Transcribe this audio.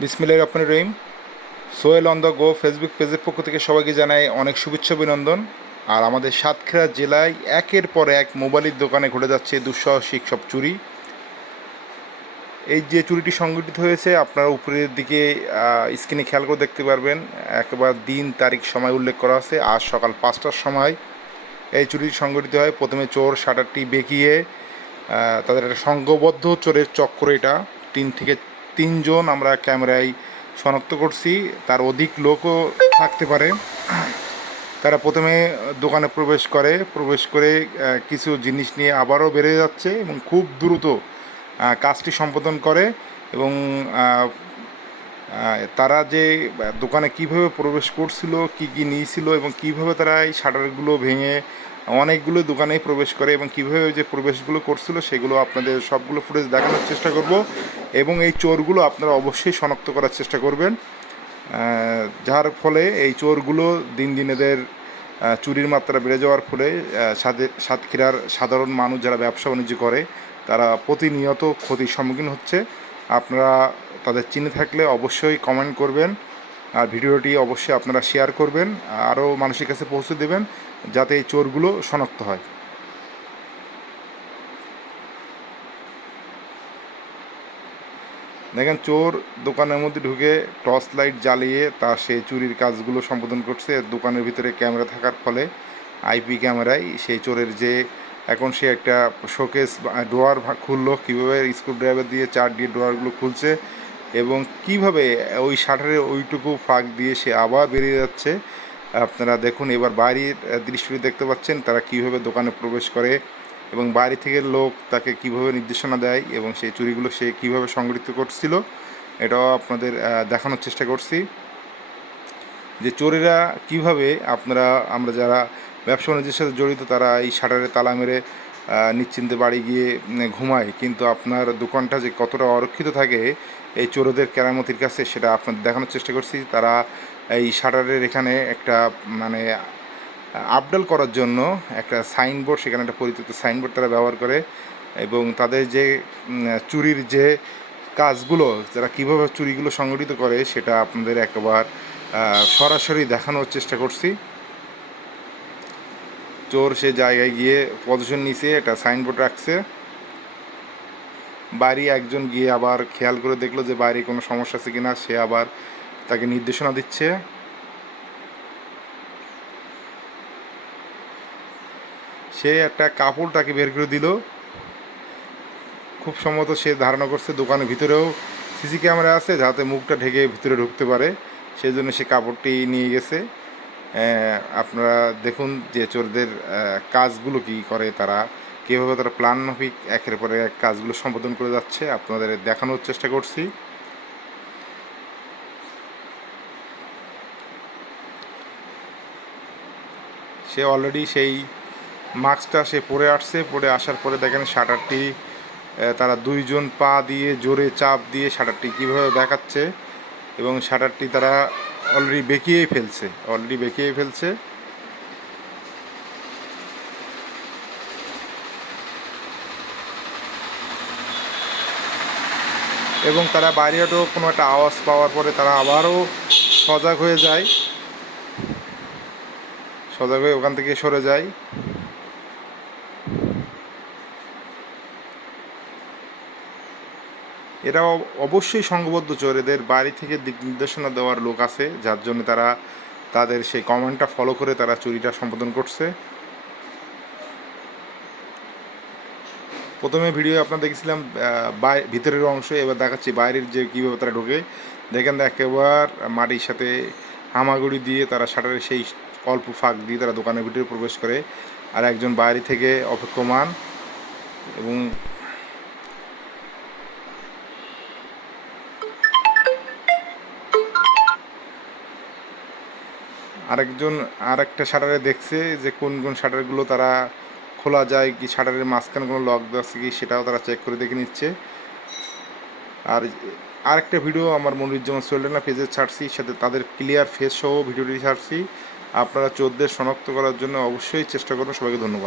বিসমিল্লাহির রহমানির রহিম। Sohel on the go Facebook পেজের পক্ষ থেকে সবাইকে জানাই অনেক শুভেচ্ছা, অভিনন্দন। আর আমাদের সাতক্ষীরা জেলায় একের পর এক মোবাইলের দোকানে ঘটে যাচ্ছে দুঃসাহসিক সব চুরি। এই যে চুরিটি সংগঠিত হয়েছে, আপনারা উপরের দিকে স্ক্রিনে খেয়াল করে দেখতে পারবেন। একবার দিন, তারিখ, সময় উল্লেখ করা আছে। আজ সকাল পাঁচটার সময় এই চুরিটি সংগঠিত হয়। প্রথমে চোর শাটারটি বেঁকিয়ে তাদের একটা সংঘবদ্ধ চোরের চক্র এটা। তিন থেকে তিনজন আমরা ক্যামেরায় শনাক্ত করছি। তার অধিক লোকও থাকতে পারে। তারা প্রথমে দোকানে প্রবেশ করে। প্রবেশ করে কিছু জিনিস নিয়ে আবারও বেড়ে যাচ্ছে এবং খুব দ্রুত কাজটি সম্পাদন করে এবং তারা যে দোকানে কীভাবে প্রবেশ করছিল, কি কি নিয়েছিল এবং কীভাবে তারা এই শাটারগুলো ভেঙে অনেকগুলো দোকানেই প্রবেশ করে এবং কীভাবে যে প্রবেশগুলো করছিল, সেগুলো আপনাদের সবগুলো ফুটেজ দেখানোর চেষ্টা করব। এবং এই চোরগুলো আপনারা অবশ্যই শনাক্ত করার চেষ্টা করবেন। যার ফলে এই চোরগুলো দিন দিন এদের চুরির মাত্রা বেড়ে যাওয়ার ফলে সাতক্ষীরার সাধারণ মানুষ যারা ব্যবসা বাণিজ্য করে, তারা প্রতিনিয়ত ক্ষতির সম্মুখীন হচ্ছে। আপনারা তাদের চিনে থাকলে অবশ্যই কমেন্ট করবেন আর ভিডিওটি অবশ্যই আপনারা শেয়ার করবেন, আরও মানুষের কাছে পৌঁছে দেবেন, যাতে এই চোরগুলো শনাক্ত হয়। দেখেন চোর দোকানের মধ্যে ঢুকে টর্চ লাইট জ্বালিয়ে তার সেই চুরির কাজগুলো সম্পাদন করছে। দোকানের ভিতরে ক্যামেরা থাকার ফলে আইপি ক্যামেরায় সেই চোরের যে এখন সে একটা শোকেস ডোয়ার খুললো, কীভাবে স্ক্রু ড্রাইভার দিয়ে চার দিয়ে ডোয়ারগুলো খুলছে এবং কীভাবে ওই শাটারের ওইটুকু ফাঁক দিয়ে সে আবার বেরিয়ে যাচ্ছে। আপনারা দেখুন, এবার বাইরের দৃশ্যটি দেখতে পাচ্ছেন, তারা কীভাবে দোকানে প্রবেশ করে এবং বাইরে থেকে লোক তাকে কীভাবে নির্দেশনা দেয় এবং সেই চুরিগুলো সে কীভাবে সংগঠিত করছিল, এটাও আপনাদের দেখানোর চেষ্টা করছি। যে চোরেরা কীভাবে আপনারা, আমরা যারা ব্যবসা বাণিজ্যের সাথে জড়িত, তারা এই শাটারে তালা মেরে নিশ্চিন্তে বাড়ি গিয়ে ঘুমায়। কিন্তু আপনার দোকানটা যে কতটা অরক্ষিত থাকে, এই চোরদের কেরামতির কাছে সেটা আপনাদের দেখানোর চেষ্টা করছি। তারা এই শাটারের এখানে একটা মানে আপডাল করার জন্য একটা সাইনবোর্ড, সেখানে একটা পরিচিত সাইনবোর্ড তারা ব্যবহার করে এবং তাদের যে চুরির যে কাজগুলো যারা কীভাবে চুরিগুলো সংগঠিত করে, সেটা আপনাদের একবার সরাসরি দেখানোর চেষ্টা করছি। চোর সে জায়গায় গিয়ে পজিশন নিচে একটা সাইনবোর্ড রাখছে। বাইরে একজন গিয়ে আবার খেয়াল করে দেখল যে বাইরে কোনো সমস্যা আছে কিনা, সে আবার তাকে নির্দেশনা দিচ্ছে। সে একটা কাপড় তাকে বের করে দিল। খুব সম্ভবত সে ধারণা করছে দোকানের ভিতরেও সিসি ক্যামেরা আছে যাতে মুখটা ঢেকে ভিতরে ঢুকতে পারে। সেই জন্য সে কাপড়টি নিয়ে গেছে। আপনারা দেখুন যে চোরদের কাজগুলো কি করে তারা, কীভাবে তারা প্ল্যান মাফিক একের পরে এক কাজগুলো সম্পাদন করে যাচ্ছে, আপনাদের দেখানোর চেষ্টা করছি। সে অলরেডি সেই মাস্কটা সে পরে আসছে, পরে আসার পরে দেখেন শাটারটি তারা দুইজন পা দিয়ে জোরে চাপ দিয়ে শাটারটি কীভাবে দেখাচ্ছে এবং শাটারটি তারা অলরেডি বেঁকিয়েই ফেলছে অলরেডি বেঁকিয়ে ফেলছে। এবং তারা বাইরেও কোনো একটা আওয়াজ পাওয়ার পরে তারা আবারও সজাগ হয়ে যায়, সজাগ হয়ে ওখান থেকে সরে যায়। এরা অবশ্যই সংঘবদ্ধ চোর এদের বাড়ি থেকে দিক নির্দেশনা দেওয়ার লোক আছে, যার জন্য তারা তাদের সেই কমেন্টটা ফলো করে তারা চুরিটা সম্পাদন করছে। প্রথমে ভিডিও আপনার দেখেছিলাম ভিতরের অংশ, এবার দেখাচ্ছি বাইরের যে কীভাবে তারা ঢোকে। দেখেন একেবার মাটির সাথে হামাগুড়ি দিয়ে তারা শাটারের সেই অল্প ফাঁক দিয়ে তারা দোকানের ভিতরে প্রবেশ করে, আর একজন বাইরে থেকে অপেক্ষমান এবং আরেকজন, আরেকটা শাটারে দেখছে যে কোন কোন শাটারগুলো তারা খোলা যায়, কি শাটারের মাঝখানে কোনো লক দেওয়া আছে কি সেটাও তারা চেক করে দেখে নিচ্ছে। আর আরেকটা ভিডিও আমার মনিরুজ্জামান না পেজে ছাড়ছি, সাথে তাদের ক্লিয়ার ফেস সহ ভিডিওটি ছাড়ছি। আপনারা চোদ্দের শনাক্ত করার জন্য অবশ্যই চেষ্টা করবেন সবাইকে ধন্যবাদ।